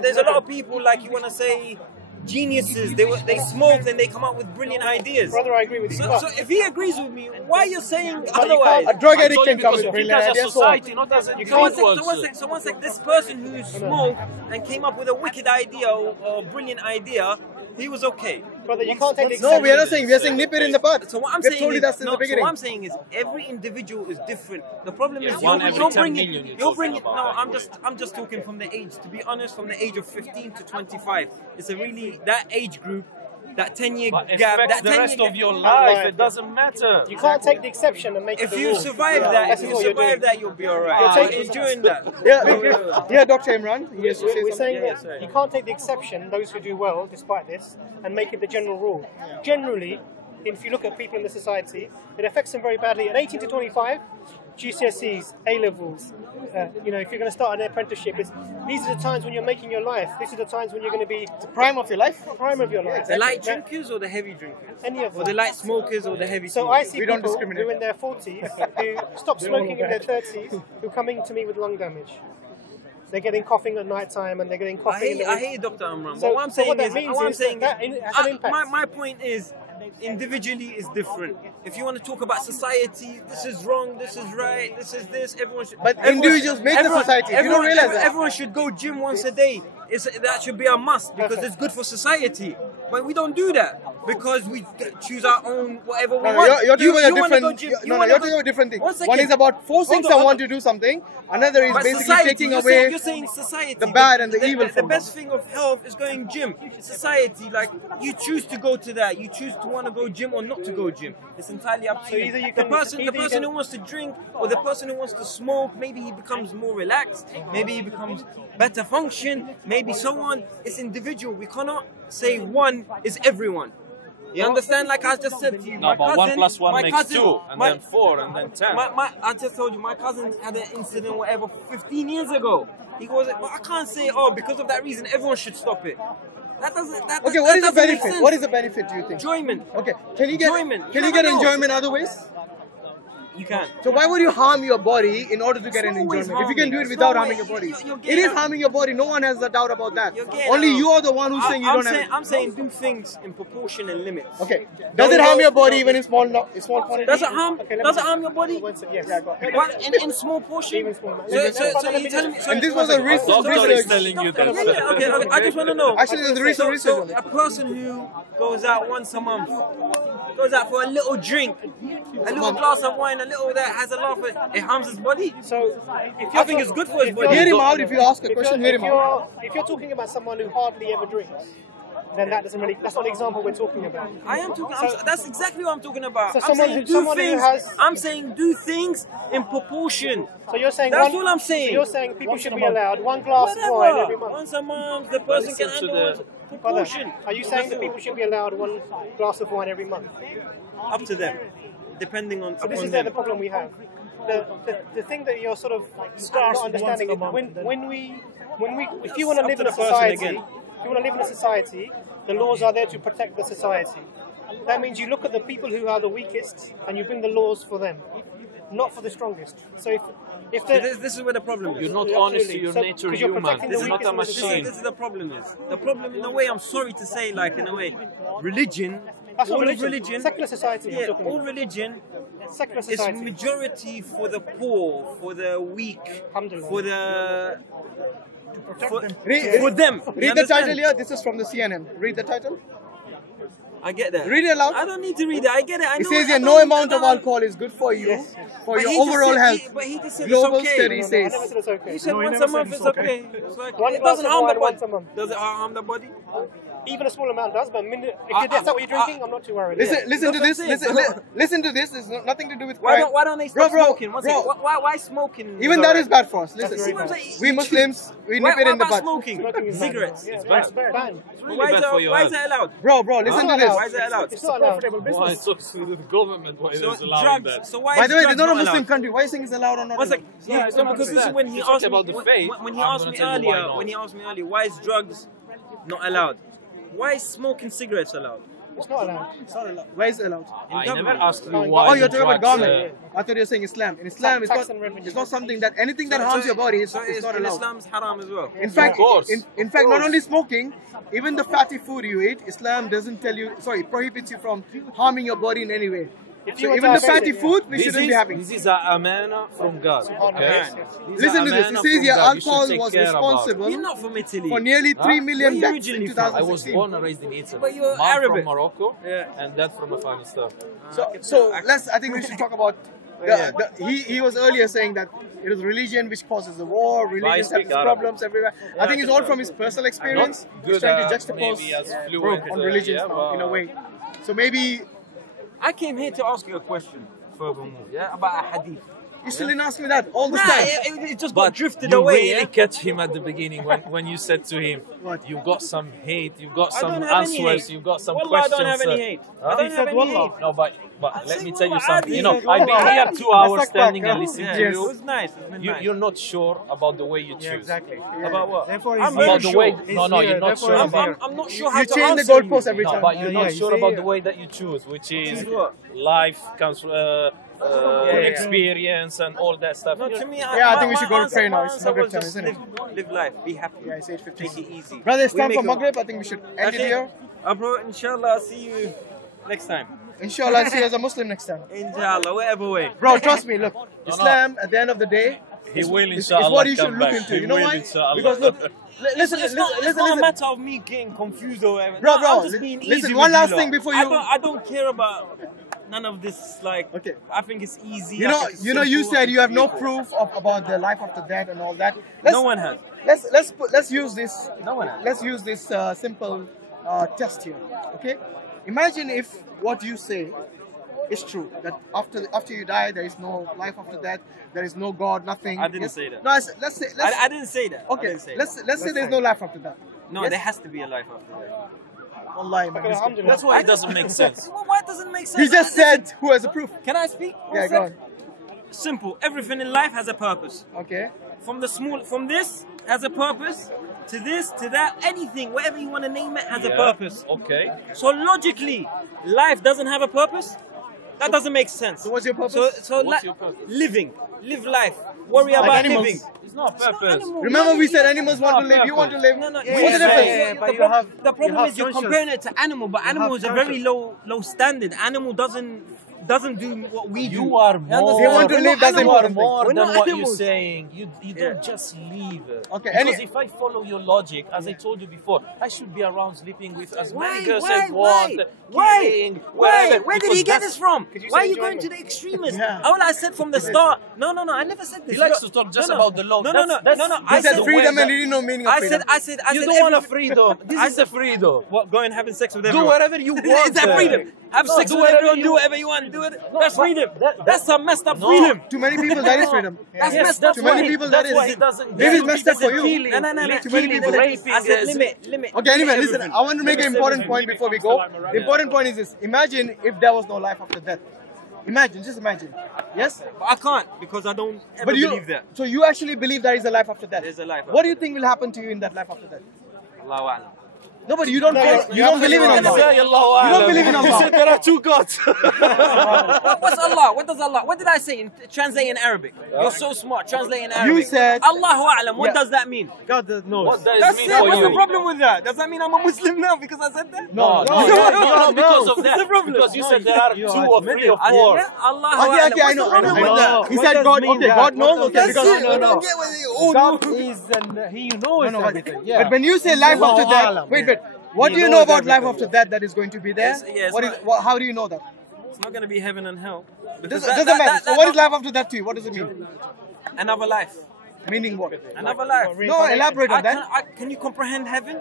There's a lot of people, like, you want to say, geniuses. They smoke and they come up with brilliant ideas. Brother, I agree with you. So if he agrees with me, why are you saying otherwise? A drug addict can come with brilliant as a ideas. society, not as an individual. So one sec. This person who smoked and came up with a wicked idea or brilliant idea, he was okay. Brother, you can't take the No, we are not saying. We are saying nip it in the bud. So what I'm saying is every individual is different. The problem is you're bringing. No, I'm just talking from the age. To be honest, from the age of 15 to 25, it's a really that age group. That 10-year gap, that the rest of your life, it doesn't matter. You can't take the exception and make it the rule. If you survive that, you'll be alright. You're doing that. Yeah, Dr. Imran. Yes, we're saying that you can't take the exception, those who do well, despite this, and make it the general rule. Generally, if you look at people in the society, it affects them very badly. At 18 to 25, GCSEs, A-levels, if you're going to start an apprenticeship, these are the times when you're making your life. These are the times when you're going to be... The prime of your life? Prime of your life. The light drinkers or the heavy drinkers? Any of them. Or the light smokers or the heavy smokers? So I see people who in their 40s, who stop smoking in their 30s, who come in to me with lung damage. They're getting coughing at night time and they're getting coughing. I hear Dr. Amram. So what I'm saying is, my point is, individually is different. If you want to talk about society, this is wrong, this is right, this is this, everyone should... But individuals make the society, you don't realize that. Everyone should go gym once a day. That should be a must because it's good for society. But we don't do that because we choose our own whatever we want. You're talking about a different thing. One is about forcing someone to do something. Another is basically taking away the bad and the evil from them. The best thing of health is going gym. Society, like, you choose to go to that. You choose to want to go gym or not to go gym. It's entirely up to you. The person who wants to drink or the person who wants to smoke, maybe he becomes more relaxed. Maybe he becomes better function. Maybe so on. It's individual. We cannot say one is everyone. You understand? Like I just said to you, no, but 1 + 1 makes 2, and then 4, and then 10. I just told you, my cousin had an incident, whatever, 15 years ago. He goes, well, I can't say, because of that reason, everyone should stop it. That doesn't. Okay, what is the benefit? What is the benefit? Do you think? Enjoyment. Okay, can you get enjoyment other ways? You can. So why would you harm your body in order to get an enjoyment? If you can do it without harming your body. It is harming your body. No one has a doubt about that. Only you are the one who's saying you don't have it. I'm saying do things in proportion and limits. Okay. Does it harm your body even in small quantity? Does it harm your body? Yes. In small portion? So you're telling me... And this was a research. Telling you that. Okay. I just want to know. Actually, there's research. So a person who goes out once a month, goes out for a little drink, a little glass of wine, a little that has a laugh, it harms his body. So if you think it's good for his body, hear him out. If you ask a question, hear him out. If you're talking about someone who hardly ever drinks, then that doesn't really. That's not the example we're talking about. I am talking. That's exactly what I'm talking about. So I'm saying someone do things in proportion. So you're saying that's what I'm saying. So you're saying people should be allowed one glass of wine every month. Once a month, the person can handle proportion. Are you saying that people should be allowed one glass of wine every month? Up to them, depending on. So this is the problem we have. The thing that you're sort of not understanding is if you want to live in a society, if you want to live in a society, the laws are there to protect the society. That means you look at the people who are the weakest and you bring the laws for them, not for the strongest. So if this is where the problem is. You're not honest to your nature, human. This is not a machine. This is the problem. The problem, in a way, I'm sorry to say, like in a way, religion. That's all religion. Secular society. Yeah, all religion. Secular society. It's majority for the poor, for the weak, for the. For them. Read the title here. This is from the CNN. Read the title. I get that. Read it aloud. I don't need to read it. I get it. It says here, no amount of alcohol is good for you, for your overall health. But he just said Global it's okay. study says. He said once a month it's okay. It's like, it doesn't harm the body. Does it harm the body? Even a small amount does, but if that's not what you're drinking, I'm not too worried. Listen to this. Listen to this. It's nothing to do with crime. crime. Why don't they stop smoking? Why smoking? Even that is bad for us. Listen, we Muslims, we nip it in the butt. Smoking cigarettes. It's banned. Why is that allowed? Bro, listen to this. Why is that allowed? It's not profitable business. Why it's up to the government why it's allowing that? So why? By the way, it's not a Muslim country. Why are you saying it's allowed or not? Because this is when he asked me. When he asked me earlier, why is drugs not allowed? Why is smoking cigarettes allowed? It's not allowed. Why is it allowed? I never asked you why. Oh, you're talking about government. I thought you were saying Islam. In Islam, it's not something that anything that harms your body is not allowed. Islam's haram as well. In fact, not only smoking, even the fatty food you eat, Islam doesn't prohibits you from harming your body in any way. So even the fatty food, we shouldn't be having. This is a amana from God. Okay? Listen to this. It says here, alcohol was responsible You're not from Italy. for nearly 3 million deaths in 2016. I was born and raised in Italy. But you're Mom Arabic. from Morocco, and dad from Afghanistan. So I think we should talk about. He was earlier saying that it is religion which causes the war. Religion has problems everywhere. I think it's all from his personal experience. He's trying to juxtapose on religions in a way. So maybe. I came here to ask you a question, furthermore, about a hadith. You still didn't ask me that all the time. It just got drifted you away. You really catch him at the beginning when you said to him, "You've got some hate, you've got some answers, you've got some questions." I don't have any hate. I don't have any hate. No, but let me tell you something. You know, I've been here 2 hours standing and listening to you. It was nice. You're not sure about the way you choose. Exactly. About what? I'm about the way. No, you're not sure about. I'm not sure how to change the goalposts every time. No, but you're not sure about the way that you choose, which is life comes. Experience and all that stuff. To me, I think we should go to pray now. It's Maghrib time, isn't it? Live life, be happy. Yeah, I say 15. Take it easy. Brother, it's time for Maghrib. I think we should end it here. Bro, inshallah, I'll see you next time. Inshallah, I'll see you as a Muslim next time. Inshallah, whatever way. Bro, trust me, look, Islam, at the end of the day, he will, is what you should look into. You know why? Because look, listen, it's not a matter of me getting confused or whatever. Bro, I'm just being easy listen, with one last you thing before you... I don't care about none of this, like, okay. I think it's easy. You said you have no proof about the life after death and all that. No one has. Let's use this. No one has. Let's use this simple test here. Okay? Imagine if what you say is true, that after you die there is no life after death, there is no God, nothing. I didn't say that. No, I didn't say that. Okay, let's say there's no life after that. No, there has to be a life after death. Wallahi, man. That's why it doesn't make sense. Well, why doesn't make sense? He just said who has the proof. Can I speak? Yeah, go on. Simple. Everything in life has a purpose. Okay. From this has a purpose, to this, to that, anything, whatever you want to name it, has a purpose. Okay. So logically, life doesn't have a purpose? That doesn't make sense. So what's your purpose? So what's your purpose? Live life. Worry about living. It's not a purpose. Remember we said animals want to live, you want to live. No. What's the difference? The problem is you're comparing it to animal, but animal is a very low standard. Animal doesn't doesn't do what we do. You are more. They want to live, that's You are important. more We're than not what you're animals. saying. You don't just leave. Okay, Because if I follow your logic, as I told you before, I should be around sleeping with as many girls as I want. Why? whatever, Where did because he get that's- this from? Why are you enjoy going it? to the extremists? Yeah. All I said from the start. No, I never said this. He likes to talk just No, about the law. No, That's- I He said said freedom way and he didn't know meaning of I freedom. said You said don't want a everything- freedom. This is a freedom. What? Going having sex with Do everyone. whatever you want. Is that freedom? Have No, sex do with whatever everyone, you do want. whatever you want, do it. No, That's but freedom. that- That's some messed up No. freedom. To many people, that is freedom. That's Yes, messed that's up To many freedom. people, that That's why is. he doesn't. Maybe it's messed up for you. Killing, No. To many people, raping. I said is- limit. Okay, anyway, listen, I want to make an important point before we go. The important point is this. Imagine if there was no life after death. Imagine, just imagine. Yes? But I can't because I don't ever But you, believe that. so you actually believe there is a life after death? There's a life What do you think will happen to you in that life after death? Allahu A'lam. No, but you don't, you don't believe in Allah. Say Allah You don't believe in You Allah. said there are two gods. What's Allah? What does Allah? What did I say? Translate in Arabic. You're so smart. Translate in Arabic. You said- Allahu A'lam. What Yeah. does that mean? God knows. What does That's it it. mean for What's the you? problem with that? Does that mean I'm a Muslim now because I said that? No, not because of that. What's the problem? Because you said there are You two are or three or I four. said, Allahu Okay, A'lam. okay, I What's know, the I know. problem with that? He What said does God, mean okay, that? God knows, What okay, does- because That's it. I no. don't get what they God is and He knows No, but- everything. Yeah. But when you say life Allahu after death, A'lam. wait. What He do you knows know about life everything. after death that is going to be there? Yes, What is? but- What, how do you know that? It's not going to be heaven and hell. Doesn't Because matter. So what is life after death to you? What does it mean? another life. Meaning what? Another life. No, elaborate on that. Can you comprehend heaven?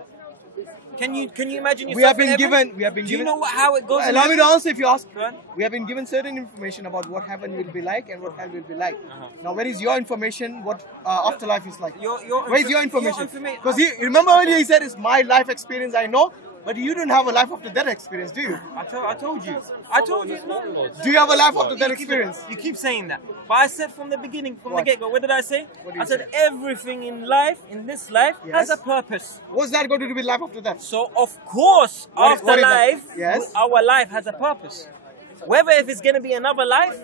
Can you imagine yourself We have been in heaven? given. Do you know how it goes? in Allow me heaven? to answer if you ask. Go on. We have been given certain information about what heaven will be like and what hell will be like. Uh-huh. Now, where is your information? What afterlife is like? Your Where is your infor- information? your informa- Because remember earlier he said it's my life experience. I know, but you don't have a life after death experience, do you? I told you. I told you. No. Do you have a life after death You keep- experience? You keep saying that. But I said from the beginning, from What? the get-go, what did I say? What did I you said say? everything in life, in this life, has Yes. a purpose. What's that got to do with life after death? So of course, What is that? afterlife, Yes. our life has a purpose. Whether if it's going to be another life,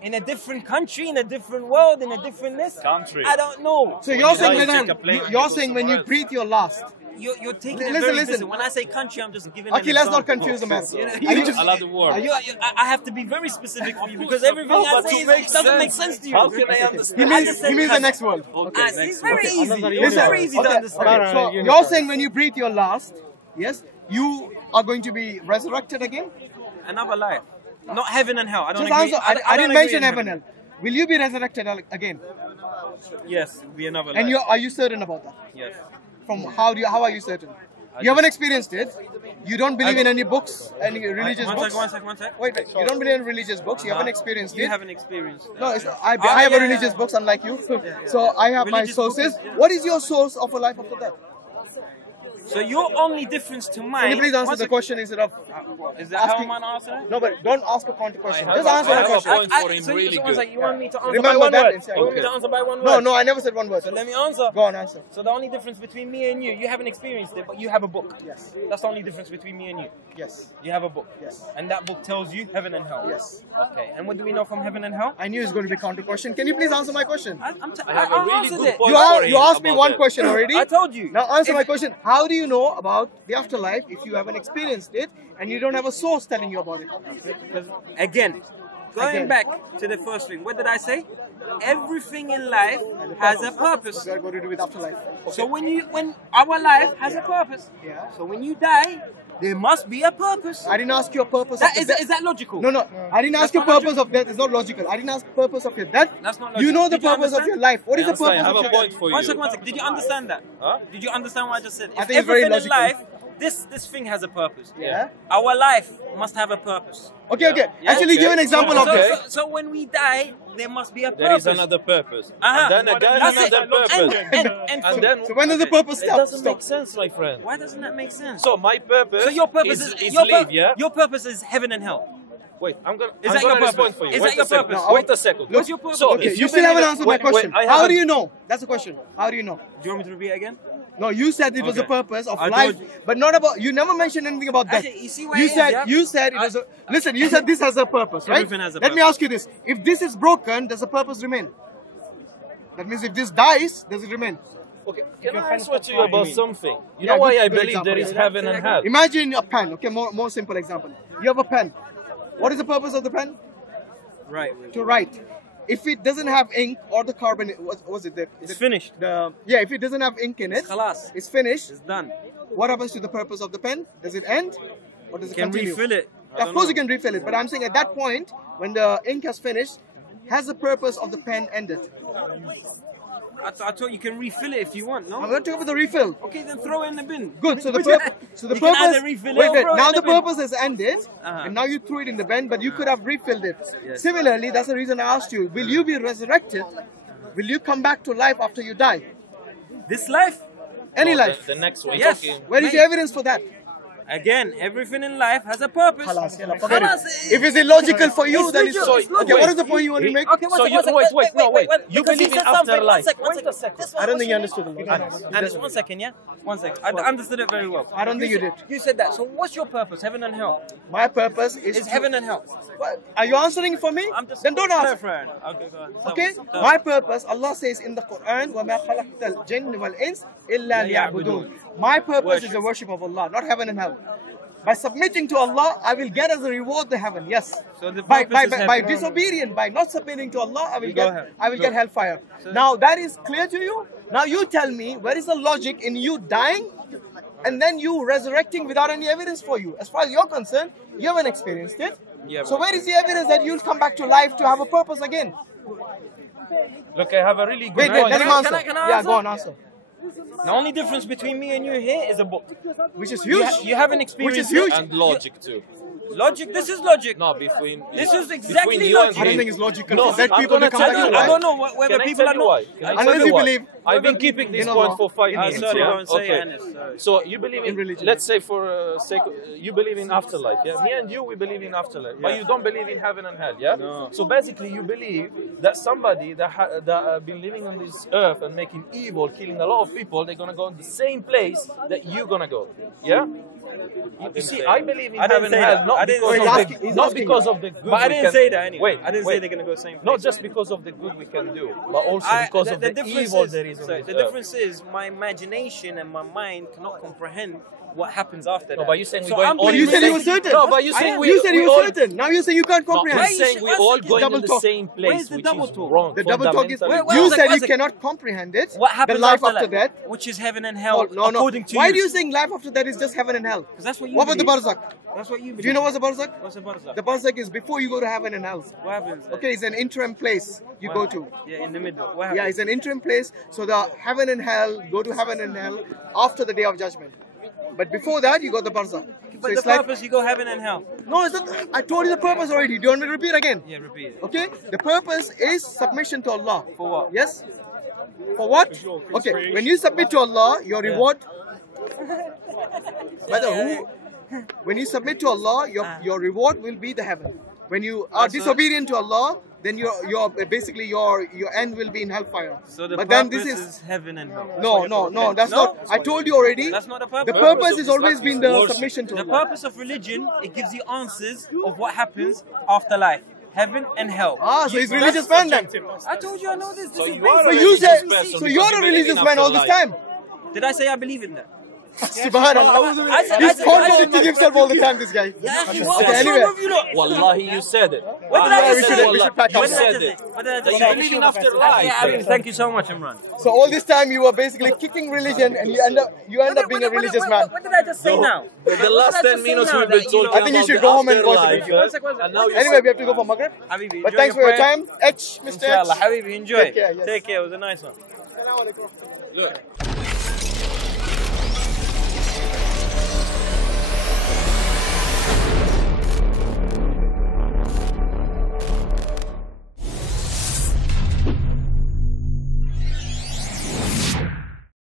in a different country, in a different world, in a different this, Country. I don't know. So you're saying you when take a plane you're and go saying when you somewhere breathe your last. You're taking Listen, it very listen. listen. When I say country, I'm just giving. Okay, an let's not example. confuse the mass. You know, Are you just- Another word. I have to be very specific for you because everything I But say to make doesn't make sense to you. How can I He understand? means the next world. Okay, It's next very one. easy. Another It's Listen, very easy to understand. okay, No, so you you're know. saying when you breathe your last, yes, you are going to be resurrected again? Another life, not heaven and hell. I don't Just agree. answer. I don't didn't agree mention in heaven and hell. Will you be resurrected again? Yes, it'll be another life. And are you certain about that? Yes. How are you certain? You haven't experienced it. You don't believe in any books, any religious books. One sec. Wait. You don't believe in religious books. You haven't experienced You it. haven't experienced. No, I have a religious books, unlike you. So I have my Religious books, sources. yeah. What is your source of a life after death? So your only difference to mine. Can you please answer one the sec- question instead of Is that how asking- I'm gonna answer that? No, but don't ask a counter question. I Just have answer a the question. point for him, so really one sec, good. you want me to answer Remember by one that word? inside. You want me to Okay. answer by one word? No, I never said one word. So let me answer. Go on, answer. So the only difference between me and you haven't experienced it, but you have a book. Yes. That's the only difference between me and you. Yes. You have a book. Yes. And that book tells you heaven and hell. Yes. Okay. And what do we know from heaven and hell? I knew it's going to be counter question. Can you please answer my question? I have a really answered good it. point. You asked me about one that. question already. I told you. Now answer If- my question. How do you know about the afterlife if you haven't experienced it and you don't have a source telling you about it? Again, going Again. back to the first thing, what did I say? Everything in life has a purpose. Got to do with afterlife. So when our life has a purpose. Yeah. So when you die, there must be a purpose. I didn't ask you a purpose That, of is, death. is that logical? No. I didn't ask you not purpose of death. It's not logical. I didn't ask purpose of your death. That's not You logical. know the Did you purpose of understand? your life. What is the Understand, purpose I have of a your point death? for you. One second. Did you understand that? Huh? Did you understand what I just said? I If think it's very everything in logical. life, this thing has a purpose. Yeah. Our life must have a purpose. Okay. Yeah, Actually, okay. give an example of So, this. so when we die, there must be a There is purpose. another purpose. Uh-huh. And then again, That's it. another purpose. And then So when does the purpose it stop? doesn't make sense, my friend. why doesn't that make sense? So my purpose, So your purpose is your live, yeah? Your purpose is heaven and hell. Wait, I'm gonna Is that your respond purpose? for you. Is Wait that your a second. purpose? No, Wait a second. What's your purpose? So Okay, if you still haven't answered my wait, question. I How have do a- you know? That's the question. How do you know? Do you want me to repeat it again? No, you said it was the Okay. purpose of I life, told you. but not about. You never mentioned anything about death. Actually, you see where it is, yeah? You said it was a. Listen, you said this has a purpose, right? Everything has a Let me purpose. ask you this: if this is broken, does the purpose remain? That means if this dies, does it remain? Okay, can I answer to you about something? You Yeah, know why good- I good believe there is example. heaven and hell? Imagine a pen. Okay, more simple example. You have a pen. What is the purpose of the pen? Right. To write. If it doesn't have ink or the carbon, was it the? It's finished. If it doesn't have ink in it, Khalas. it's finished. It's done. What happens to the purpose of the pen? Does it end, or does it continue? You can refill it. Of course, you can refill it, but I'm saying at that point, when the ink has finished, has the purpose of the pen ended? I thought you can refill it if you want. No. I'm not talking about the refill. Okay, then throw it in the bin. Good. So the You purpose. can either refill it or Wait. throw it Now in the the bin. purpose has ended, and now you threw it in the bin, but you could have refilled it. Yes. Similarly, that's the reason I asked you: will you be resurrected? Will you come back to life after you die? This life? Any life? The next one. Yes. Okay. Where is the evidence for that? Again, everything in life has a purpose. Forget it. If it's illogical for you, then it's okay. What is the point you want to make? Okay, Wait. You believe in afterlife. Wait a second. I don't think you understood the logic. And 1 second, yeah? 1 second. I understood it very well. I don't think you did. You said that. So what's your purpose? Heaven and hell? My purpose is It's heaven and hell. What? Are you answering for me? I'm just Then don't ask. clarifying. Okay, go on. Okay? My purpose, Allah says in the Quran, وَمَا خَلَقْتَ الْجِنَّ وَالْإِنسَ إِلَّا لِيَعْبُدُونَ. My purpose is the worship of Allah, not heaven and hell. By submitting to Allah, I will get as a reward the heaven. Yes. So the by purpose is heaven. disobedience, by not submitting to Allah, I will Go get hellfire. Now that is clear to you. Now you tell me, where is the logic in you dying and then you resurrecting without any evidence for you? As far as you're concerned, you haven't experienced it. Yeah, So where is the evidence that you'll come back to life to have a purpose again? Look, I have a really good Wait, point. let him answer. can I Yeah, answer? go on, answer. The only difference between me and you here is a book. Which is huge. You haven't experienced Which is huge. And logic too. Logic, this is logic. No, between. This is exactly between you and logic. I don't me. think it's logical No, for dead I'm people to gonna come tell back you to why. I life. don't know whether Can I people tell are you not. why? Can I Unless tell you you why? believe. I've been keeping this In point Allah. for 5 minutes. Sorry, yeah? go and say Okay. Anis, sorry. So you believe in religion. let's say for sake, you believe in afterlife, yeah? Me and you, we believe in afterlife, but you don't believe in heaven and hell, yeah? No. So basically, you believe that somebody that been living on this earth and making evil, killing a lot of people, they're gonna go in the same place that you're gonna go, yeah? You see, I believe in I didn't heaven say and hell, that. not I didn't because say of that. the, not because of the good. But I we didn't can- say that anyway. Wait, I didn't say they're going to go same place. Not just because of the good we can do, but also because of the difference evil is, there is on sorry, this the earth. difference is my imagination and my mind cannot comprehend what happens after that. No, but you're saying So we're I'm going all You in said the you were same- certain. No, but you're saying You said you we were all- certain. Now you say you can't No, comprehend. I'm saying we're all going double in the talk? same place, Where's the which double is talk? wrong. The double talk is fundamentally. you One said second, you one cannot comprehend it. What happens the life after after that? Which is heaven and hell, No. according to Why you. do you think life after that is just heaven and hell? Because that's what you What about the believe. barzakh? That's what you believe. Do you know what's the barzakh? What's the barzakh? The barzakh is before you go to heaven and hell. What happens? Okay, it's an interim place you go to. Yeah, in the middle. What Yeah, happens? it's an interim place. So the heaven and hell, go to heaven and hell after the day of judgment. But before that, you got the barzakh. But So the it's like, purpose, you go heaven and hell. no, it's not. I told you the purpose already. Do you want me to repeat again? Yeah, repeat it. Okay, the purpose is submission to Allah. For what? Yes? For what? Okay, when you submit to Allah, your reward. When you submit to Allah, your reward will be the heaven. When you are disobedient to Allah, then your basically your end will be in hellfire. So the but purpose then this is heaven and hell. no, that's not. I told you already. That's not the purpose. The purpose has always been the submission to The Allah. purpose of religion, it gives you answers of what happens after life. Heaven and hell. Ah, so he's religious man then. I told you I know this. This is you are So basic. you said, person so because you're you a believe religious in man all this afterlife. time. Did I say I believe in that? Subhanallah. I said- He's contradicting himself all the time, this guy. Yeah, what Okay, what's anyway. wrong with you lot? Wallahi, you said it. What did I just say? we should pack up. What did I You just said say? it. What did I That just you say? believe in afterlife. Yeah, thank you so much, Imran. So all this time you were basically kicking religion and you end up being a religious man. What did I just say now? The last 10 minutes we've been talking I think you about should the go home and watch the afterlife, video. One second. and now you Anyway, we have to go for Maghrib. Habibi, But enjoy thanks for your prayer. time. Mr. Inshallah, H. Habibi, enjoy. Take care, yes. Take care, it was a nice one. look.